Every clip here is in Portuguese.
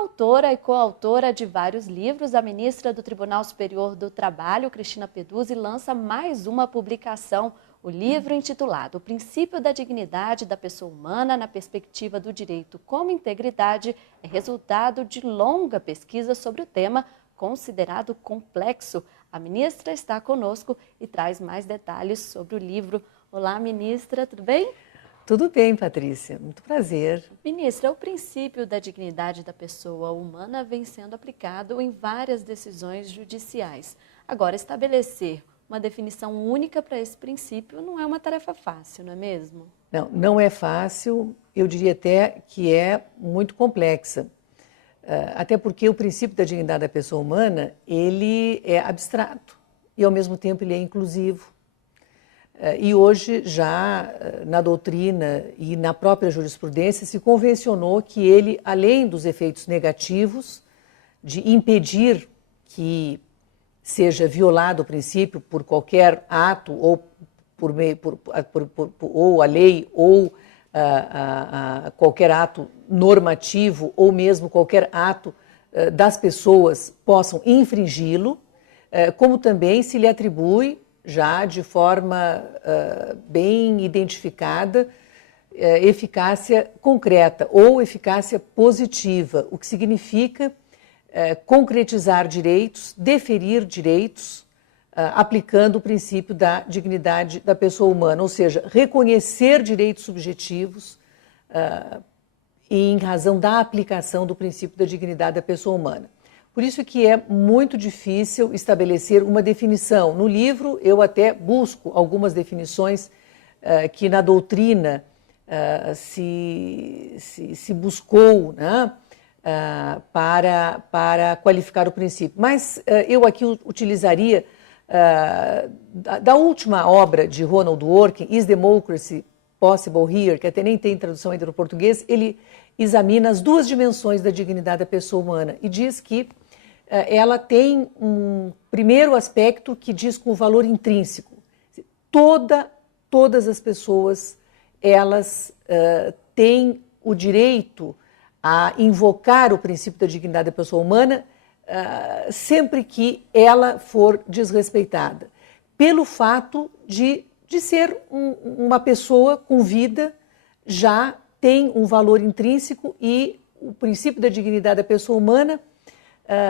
Autora e coautora de vários livros, a ministra do Tribunal Superior do Trabalho, Cristina Peduzzi, lança mais uma publicação, o livro intitulado O Princípio da Dignidade da Pessoa Humana na Perspectiva do Direito como Integridade, é resultado de longa pesquisa sobre o tema, considerado complexo. A ministra está conosco e traz mais detalhes sobre o livro. Olá, ministra, tudo bem? Tudo bem, Patrícia. Muito prazer. Ministra, o princípio da dignidade da pessoa humana vem sendo aplicado em várias decisões judiciais. Agora, estabelecer uma definição única para esse princípio não é uma tarefa fácil, não é mesmo? Não é fácil, eu diria até que é muito complexa. Até porque o princípio da dignidade da pessoa humana, ele é abstrato e, ao mesmo tempo, ele é inclusivo. E hoje, já na doutrina e na própria jurisprudência, se convencionou que ele, além dos efeitos negativos, de impedir que seja violado o princípio por qualquer ato, ou ou a lei, ou qualquer ato normativo, ou mesmo qualquer ato das pessoas possam infringi-lo, como também se lhe atribui, já de forma bem identificada, eficácia concreta ou eficácia positiva, o que significa concretizar direitos, deferir direitos, aplicando o princípio da dignidade da pessoa humana, ou seja, reconhecer direitos subjetivos em razão da aplicação do princípio da dignidade da pessoa humana. Por isso que é muito difícil estabelecer uma definição. No livro, eu até busco algumas definições que na doutrina se buscou, né, para qualificar o princípio. Mas eu aqui utilizaria da última obra de Ronald Dworkin, Is Democracy Possible Here?, que até nem tem tradução ainda no português. Ele examina as duas dimensões da dignidade da pessoa humana e diz que ela tem um primeiro aspecto que diz com o valor intrínseco. Todas as pessoas, elas têm o direito a invocar o princípio da dignidade da pessoa humana sempre que ela for desrespeitada, pelo fato de ser uma pessoa com vida, já tem um valor intrínseco e o princípio da dignidade da pessoa humana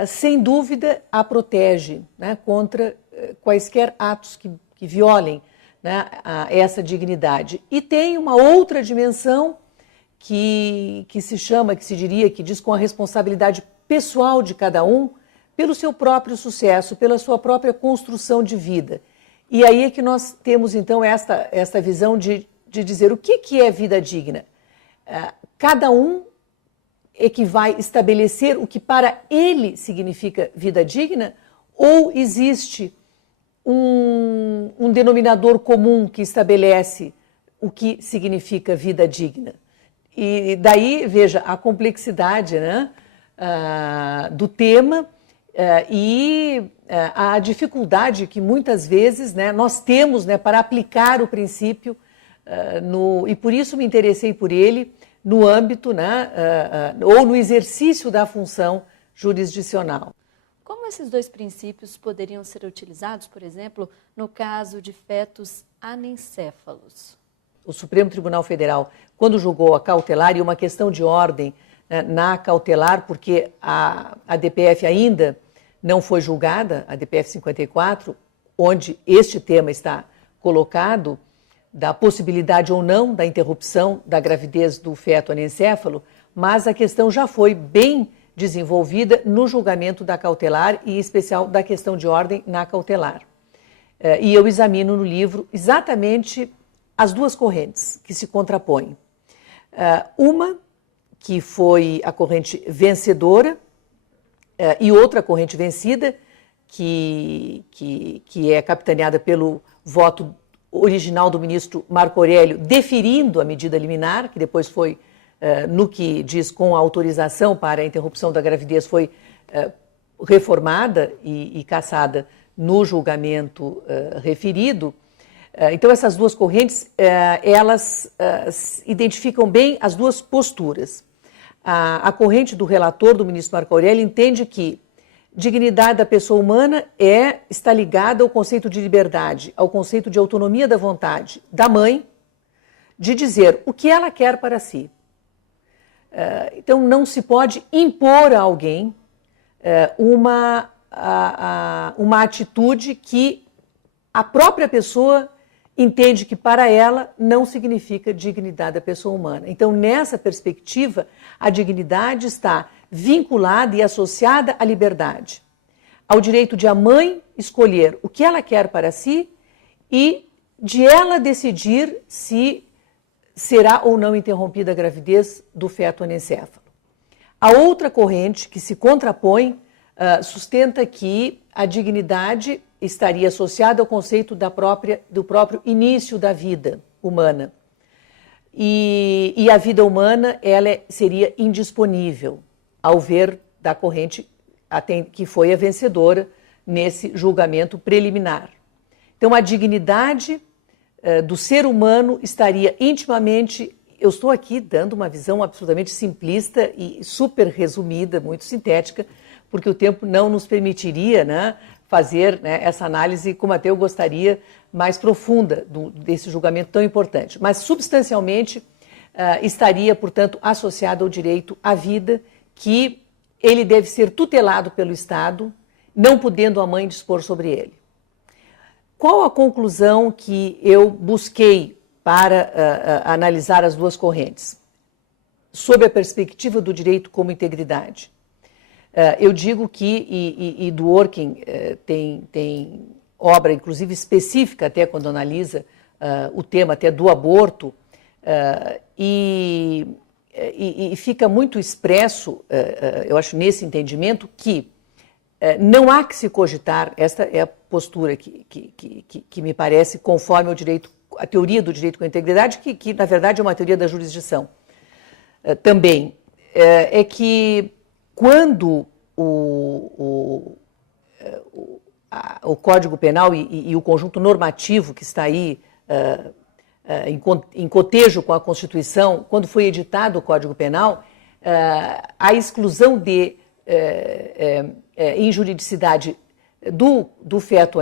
sem dúvida, a protege, né, contra quaisquer atos que violem, né, essa dignidade. E tem uma outra dimensão que se diria, que diz com a responsabilidade pessoal de cada um, pelo seu próprio sucesso, pela sua própria construção de vida. E aí é que nós temos, então, esta visão de dizer o que é vida digna. Cada um é que vai estabelecer o que para ele significa vida digna, ou existe um denominador comum que estabelece o que significa vida digna? E daí, veja, a complexidade, né, do tema e a dificuldade que muitas vezes, né, nós temos, né, para aplicar o princípio, e por isso me interessei por ele, no âmbito, né, ou no exercício da função jurisdicional. Como esses dois princípios poderiam ser utilizados, por exemplo, no caso de fetos anencéfalos? O Supremo Tribunal Federal, quando julgou a cautelar, e uma questão de ordem, né, na cautelar, porque a DPF ainda não foi julgada, a DPF 54, onde este tema está colocado, da possibilidade ou não da interrupção da gravidez do feto anencéfalo, mas a questão já foi bem desenvolvida no julgamento da cautelar e, em especial, da questão de ordem na cautelar. E eu examino no livro exatamente as duas correntes que se contrapõem. Uma que foi a corrente vencedora e outra corrente vencida, que é capitaneada pelo voto original do ministro Marco Aurélio, deferindo a medida liminar, que depois foi, no que diz com a autorização para a interrupção da gravidez, foi reformada e cassada no julgamento referido. Então, essas duas correntes, elas identificam bem as duas posturas. a corrente do relator, do ministro Marco Aurélio, entende que dignidade da pessoa humana está ligada ao conceito de liberdade, ao conceito de autonomia da vontade da mãe, de dizer o que ela quer para si. Então, não se pode impor a alguém uma atitude que a própria pessoa entende que para ela não significa dignidade da pessoa humana. Então, nessa perspectiva, a dignidade está vinculada e associada à liberdade, ao direito de a mãe escolher o que ela quer para si e de ela decidir se será ou não interrompida a gravidez do feto anencéfalo. A outra corrente que se contrapõe sustenta que a dignidade estaria associada ao conceito do próprio início da vida humana. E a vida humana seria indisponível, ao ver da corrente que foi a vencedora nesse julgamento preliminar. Então, a dignidade do ser humano estaria intimamente... Eu estou aqui dando uma visão absolutamente simplista e super resumida, muito sintética, porque o tempo não nos permitiria, né, fazer, né, essa análise, como até eu gostaria, mais profunda desse julgamento tão importante. Mas, substancialmente, estaria, portanto, associado ao direito à vida, que ele deve ser tutelado pelo Estado, não podendo a mãe dispor sobre ele. Qual a conclusão que eu busquei para analisar as duas correntes? Sob a perspectiva do direito como integridade. Eu digo que, e Dworkin tem obra, inclusive específica, até quando analisa o tema até do aborto, e fica muito expresso, eu acho, nesse entendimento, que não há que se cogitar, esta é a postura que me parece conforme a teoria do direito com integridade, que na verdade é uma teoria da jurisdição também, é que quando o Código Penal e o conjunto normativo que está aí em cotejo com a Constituição, quando foi editado o Código Penal, a exclusão de injuridicidade do feto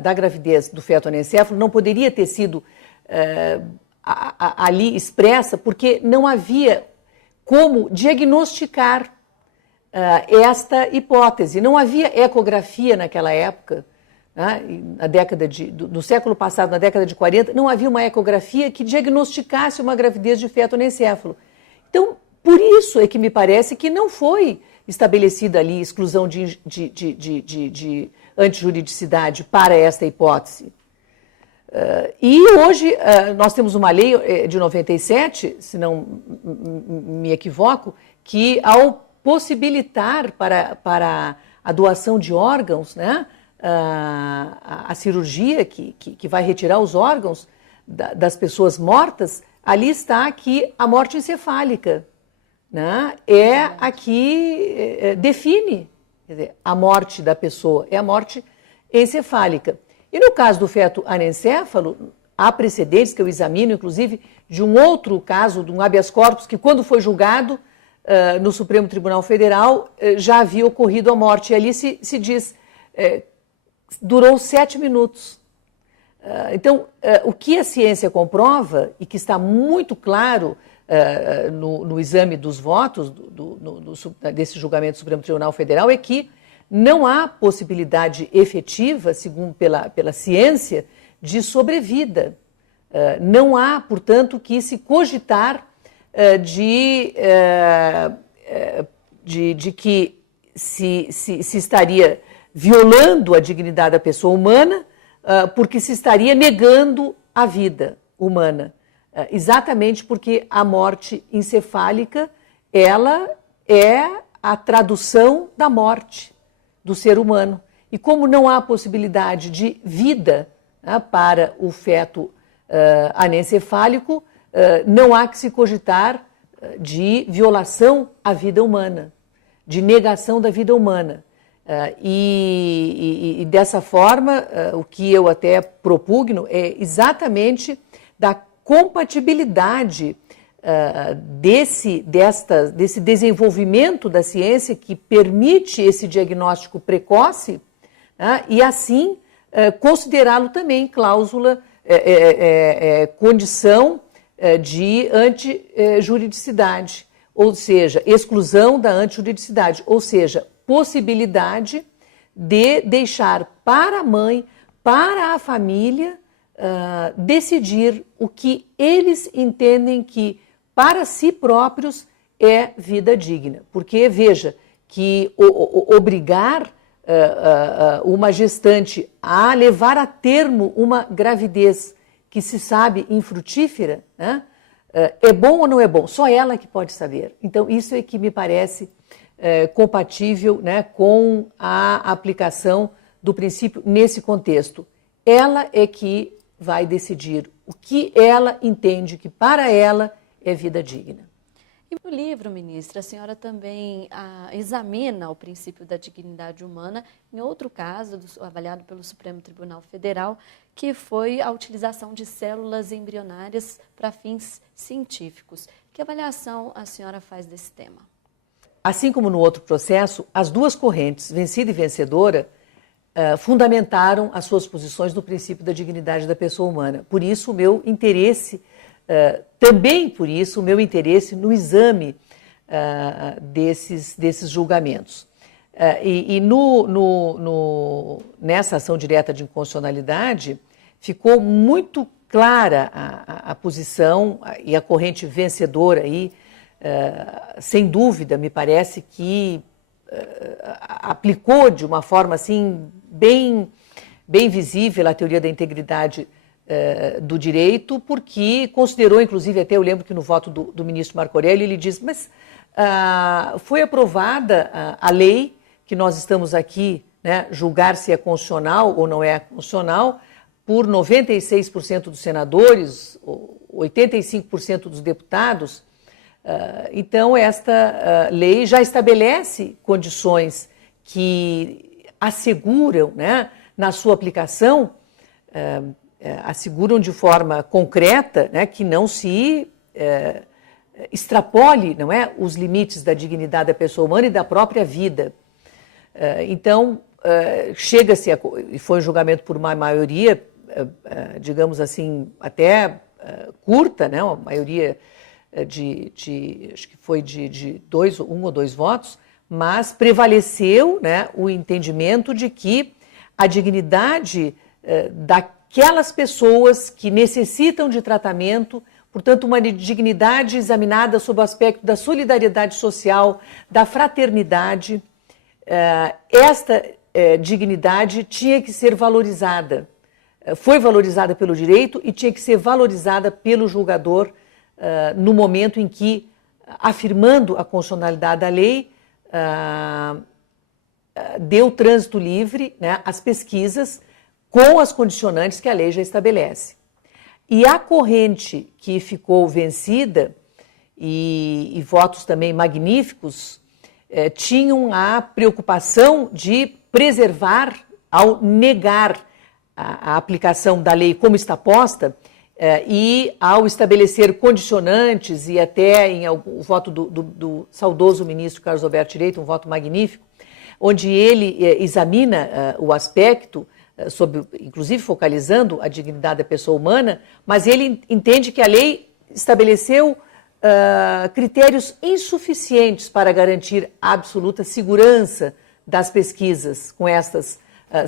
da gravidez do feto anencéfalo não poderia ter sido ali expressa, porque não havia como diagnosticar esta hipótese. Não havia ecografia naquela época, né? Na década do século passado, na década de 40, não havia uma ecografia que diagnosticasse uma gravidez de feto anencéfalo. Então, por isso é que me parece que não foi estabelecida ali exclusão de antijuridicidade para esta hipótese. E hoje nós temos uma lei de 97, se não me equivoco, que ao possibilitar para a doação de órgãos, né, a cirurgia que vai retirar os órgãos das pessoas mortas, ali está que a morte encefálica, né, é a que define, quer dizer, a morte da pessoa, é a morte encefálica. E no caso do feto anencéfalo, há precedentes que eu examino, inclusive, de um outro caso, de um habeas corpus, que quando foi julgado no Supremo Tribunal Federal, já havia ocorrido a morte. E ali se diz, durou 7 minutos. Então, o que a ciência comprova, e que está muito claro no exame dos votos desse julgamento do Supremo Tribunal Federal, é que não há possibilidade efetiva, segundo pela ciência, de sobrevida. Não há, portanto, que se cogitar de que se estaria violando a dignidade da pessoa humana, porque se estaria negando a vida humana. Exatamente porque a morte encefálica, ela é a tradução da morte do ser humano. E como não há possibilidade de vida, né, para o feto anencefálico, não há que se cogitar de violação à vida humana, de negação da vida humana. E dessa forma, o que eu até propugno é exatamente da compatibilidade desse desenvolvimento da ciência que permite esse diagnóstico precoce, né, e assim considerá-lo também cláusula, condição de antijuridicidade, ou seja, exclusão da antijuridicidade, ou seja, possibilidade de deixar para a mãe, para a família, decidir o que eles entendem que para si próprios é vida digna. Porque, veja, que obrigar uma gestante a levar a termo uma gravidez que se sabe infrutífera, né, é bom ou não é bom? Só ela que pode saber. Então, isso é que me parece compatível, né, com a aplicação do princípio nesse contexto. Ela é que vai decidir o que ela entende que para ela é vida digna. E no livro, ministra, a senhora também examina o princípio da dignidade humana em outro caso, avaliado pelo Supremo Tribunal Federal, que foi a utilização de células embrionárias para fins científicos. Que avaliação a senhora faz desse tema? Assim como no outro processo, as duas correntes, vencida e vencedora, fundamentaram as suas posições no princípio da dignidade da pessoa humana. Por isso, o meu interesse, também por isso, o meu interesse no exame desses julgamentos. Nessa ação direta de inconstitucionalidade, ficou muito clara a posição e a corrente vencedora aí, sem dúvida, me parece que aplicou de uma forma assim bem visível a teoria da integridade do direito, porque considerou, inclusive, até eu lembro que no voto do ministro Marco Aurélio, ele diz, mas foi aprovada a lei que nós estamos aqui, né, julgar se é constitucional ou não é constitucional, por 96% dos senadores, 85% dos deputados. Então, esta lei já estabelece condições que asseguram, né, na sua aplicação, asseguram de forma concreta, né, que não se extrapole, não é, os limites da dignidade da pessoa humana e da própria vida. Então, chega-se, e foi um julgamento por uma maioria, digamos assim, até curta, né, uma maioria acho que foi de um ou dois votos, mas prevaleceu, né, o entendimento de que a dignidade daquelas pessoas que necessitam de tratamento, portanto, uma dignidade examinada sob o aspecto da solidariedade social, da fraternidade, esta dignidade tinha que ser valorizada. Foi valorizada pelo direito e tinha que ser valorizada pelo julgador no momento em que, afirmando a constitucionalidade da lei, deu trânsito livre, né, às pesquisas com as condicionantes que a lei já estabelece. E a corrente que ficou vencida, e votos também magníficos, tinham a preocupação de preservar, ao negar a aplicação da lei como está posta, e ao estabelecer condicionantes, e até o voto do saudoso ministro Carlos Alberto Direito, um voto magnífico, onde ele examina o aspecto, inclusive focalizando a dignidade da pessoa humana, mas ele entende que a lei estabeleceu critérios insuficientes para garantir a absoluta segurança das pesquisas com estas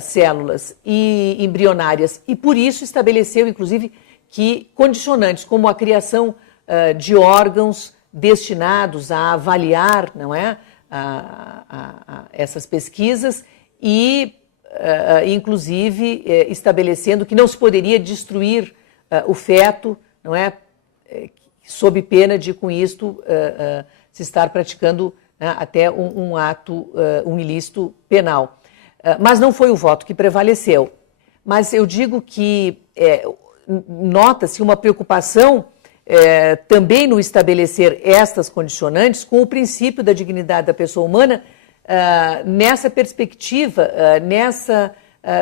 células embrionárias, e por isso estabeleceu, inclusive, que condicionantes como a criação de órgãos destinados a avaliar, não é, essas pesquisas e, inclusive, estabelecendo que não se poderia destruir o feto, não é, sob pena de, com isto, se estar praticando, né, até um ato, um ilícito penal. Mas não foi o voto que prevaleceu. Mas eu digo que nota-se uma preocupação também no estabelecer estas condicionantes com o princípio da dignidade da pessoa humana, nessa perspectiva, nessa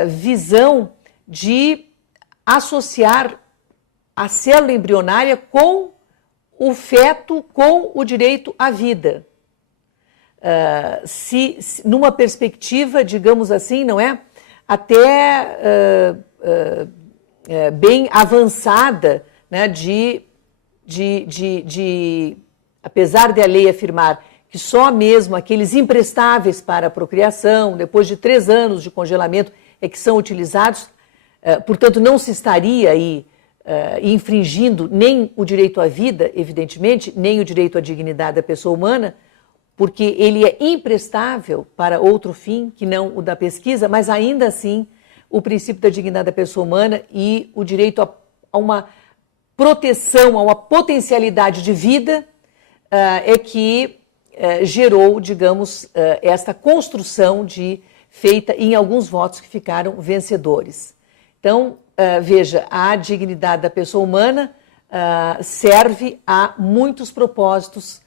visão de associar a célula embrionária com o feto com o direito à vida. Se numa perspectiva, digamos assim, não é? Até bem avançada, né, apesar de a lei afirmar que só mesmo aqueles imprestáveis para a procriação, depois de 3 anos de congelamento, é que são utilizados, portanto, não se estaria aí infringindo nem o direito à vida, evidentemente, nem o direito à dignidade da pessoa humana, porque ele é imprestável para outro fim que não o da pesquisa, mas ainda assim o princípio da dignidade da pessoa humana e o direito a uma proteção, a uma potencialidade de vida é que gerou, digamos, esta construção feita em alguns votos que ficaram vencedores. Então, veja, a dignidade da pessoa humana serve a muitos propósitos,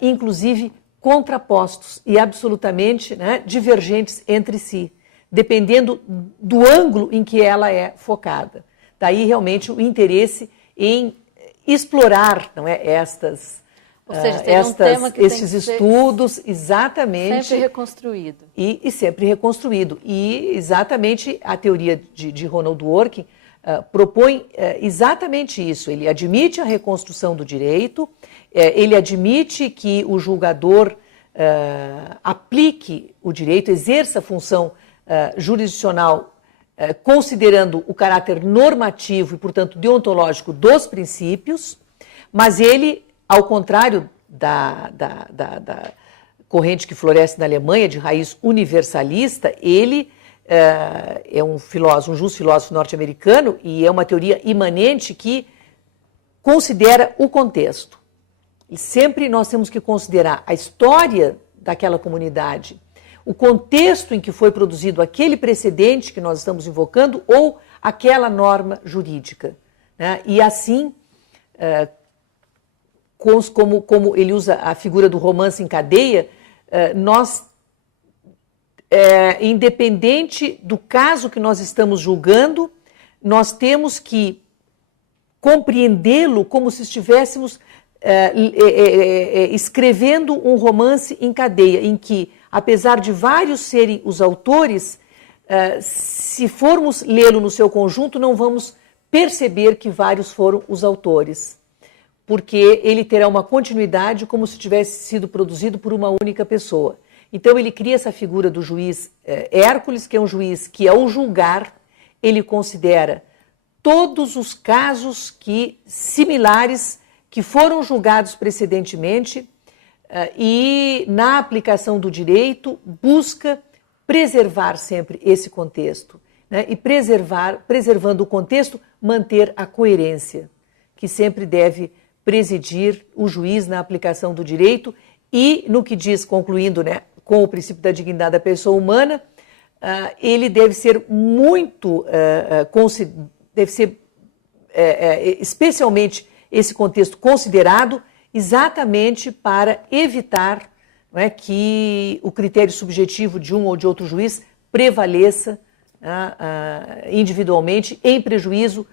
inclusive contrapostos e absolutamente, né, divergentes entre si, dependendo do ângulo em que ela é focada. Daí realmente o interesse em explorar, não é, ou seja, um tema que esses estudos, exatamente. Sempre reconstruído. E sempre reconstruído. E exatamente a teoria de Ronald Dworkin propõe exatamente isso. Ele admite a reconstrução do direito, ele admite que o julgador aplique o direito, exerça a função jurisdicional considerando o caráter normativo e, portanto, deontológico dos princípios, mas ele, ao contrário da corrente que floresce na Alemanha, de raiz universalista, ele é um justo filósofo norte-americano e é uma teoria imanente que considera o contexto. E sempre nós temos que considerar a história daquela comunidade, o contexto em que foi produzido aquele precedente que nós estamos invocando ou aquela norma jurídica, né? E assim, como ele usa a figura do romance em cadeia, nós, independente do caso que nós estamos julgando, nós temos que compreendê-lo como se estivéssemos escrevendo um romance em cadeia, em que, apesar de vários serem os autores, se formos lê-lo no seu conjunto, não vamos perceber que vários foram os autores, porque ele terá uma continuidade como se tivesse sido produzido por uma única pessoa. Então ele cria essa figura do juiz Hércules, que é um juiz que, ao julgar, ele considera todos os casos similares que foram julgados precedentemente e, na aplicação do direito, busca preservar sempre esse contexto, né? E preservando o contexto, manter a coerência, que sempre deve presidir o juiz na aplicação do direito e, no que diz, concluindo, né, com o princípio da dignidade da pessoa humana, ele deve ser especialmente esse contexto considerado exatamente para evitar, não é, que o critério subjetivo de um ou de outro juiz prevaleça individualmente em prejuízo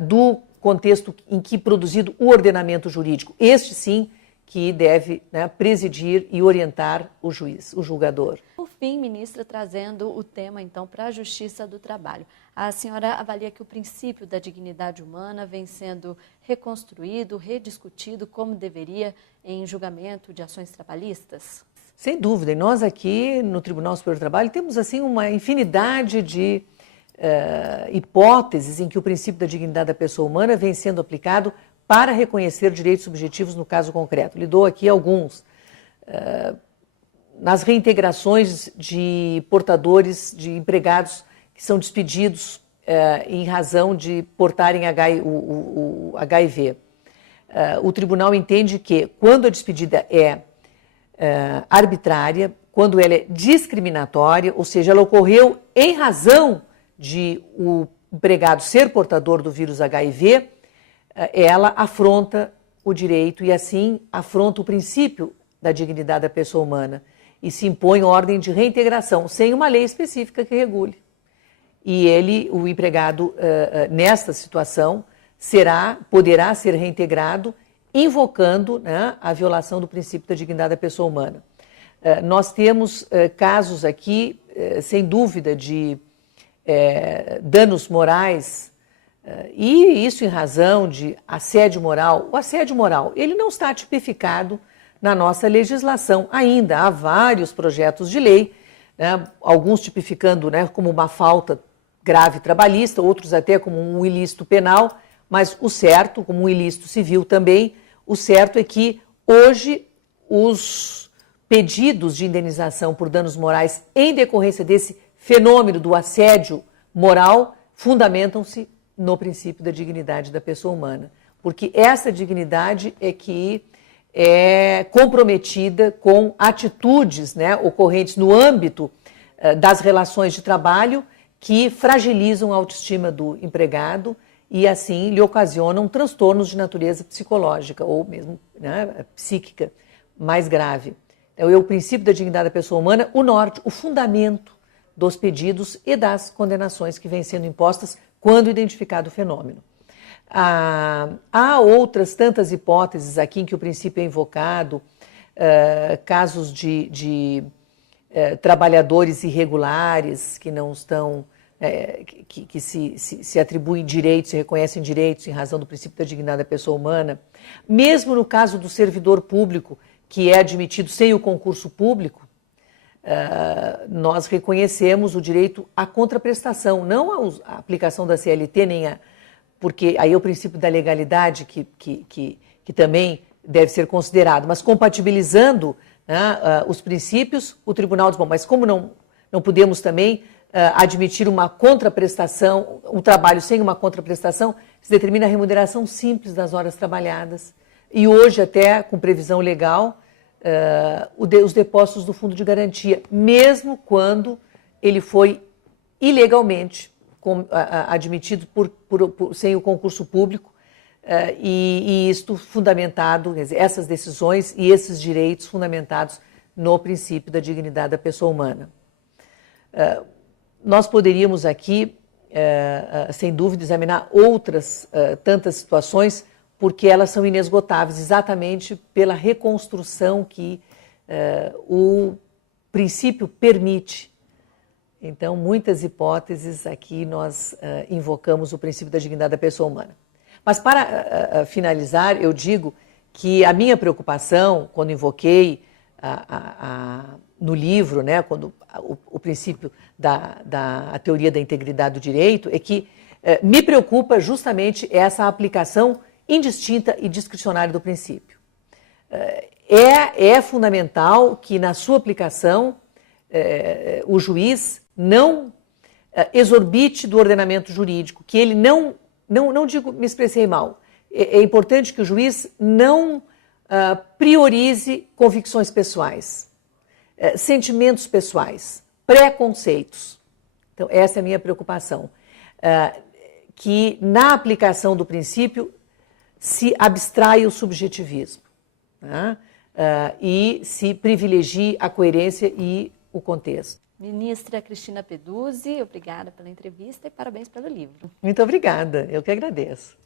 do contexto em que produzido o ordenamento jurídico. Este sim que deve, né, presidir e orientar o juiz, o julgador. Por fim, ministra, trazendo o tema então para a Justiça do Trabalho. A senhora avalia que o princípio da dignidade humana vem sendo reconstruído, rediscutido como deveria em julgamento de ações trabalhistas? Sem dúvida. E nós aqui no Tribunal Superior do Trabalho temos assim uma infinidade de hipóteses em que o princípio da dignidade da pessoa humana vem sendo aplicado para reconhecer direitos subjetivos no caso concreto. Lhe dou aqui alguns. Nas reintegrações de portadores, de empregados que são despedidos em razão de portarem o HIV. O tribunal entende que, quando a despedida é arbitrária, quando ela é discriminatória, ou seja, ela ocorreu em razão de o empregado ser portador do vírus HIV, ela afronta o direito e, assim, afronta o princípio da dignidade da pessoa humana e se impõe ordem de reintegração, sem uma lei específica que regule. E o empregado, nesta situação, poderá ser reintegrado invocando, né, a violação do princípio da dignidade da pessoa humana. Nós temos casos aqui, sem dúvida, de danos morais, e isso em razão de assédio moral. O assédio moral, ele não está tipificado na nossa legislação ainda. Há vários projetos de lei, né, alguns tipificando, né, como uma falta grave trabalhista, outros até como um ilícito penal, mas o certo, como um ilícito civil também, o certo é que hoje os pedidos de indenização por danos morais em decorrência desse fenômeno do assédio moral fundamentam-se no princípio da dignidade da pessoa humana, porque essa dignidade é que é comprometida com atitudes, né, ocorrentes no âmbito das relações de trabalho que fragilizam a autoestima do empregado e, assim, lhe ocasionam transtornos de natureza psicológica ou mesmo, né, psíquica mais grave. Então, é o princípio da dignidade da pessoa humana, o norte, o fundamento dos pedidos e das condenações que vêm sendo impostas quando identificado o fenômeno. Há outras tantas hipóteses aqui em que o princípio é invocado, casos de trabalhadores irregulares que não estão, que se atribuem direitos, se reconhecem direitos em razão do princípio da dignidade da pessoa humana. Mesmo no caso do servidor público, que é admitido sem o concurso público, nós reconhecemos o direito à contraprestação, não à aplicação da CLT, porque aí é o princípio da legalidade que também deve ser considerado, mas compatibilizando, né, os princípios, o tribunal diz, bom, mas como não podemos também admitir uma contraprestação, um trabalho sem uma contraprestação, se determina a remuneração simples das horas trabalhadas. E hoje, até com previsão legal, os depósitos do fundo de garantia, mesmo quando ele foi ilegalmente admitido sem o concurso público, e isto fundamentado, quer dizer, essas decisões e esses direitos fundamentados no princípio da dignidade da pessoa humana. Nós poderíamos aqui, sem dúvida, examinar outras tantas situações, porque elas são inesgotáveis, exatamente pela reconstrução que o princípio permite. Então, muitas hipóteses aqui nós invocamos o princípio da dignidade da pessoa humana. Mas, para finalizar, eu digo que a minha preocupação, quando invoquei no livro, né, quando o princípio da teoria da integridade do direito, é que me preocupa justamente essa aplicação indistinta e discricionária do princípio. É fundamental que, na sua aplicação, o juiz não exorbite do ordenamento jurídico, que ele não digo, me expressei mal, é importante que o juiz não priorize convicções pessoais, sentimentos pessoais, preconceitos. Então, essa é a minha preocupação, que na aplicação do princípio se abstrai o subjetivismo, né? E se privilegie a coerência e o contexto. Ministra Cristina Peduzzi, obrigada pela entrevista e parabéns pelo livro. Muito obrigada, eu que agradeço.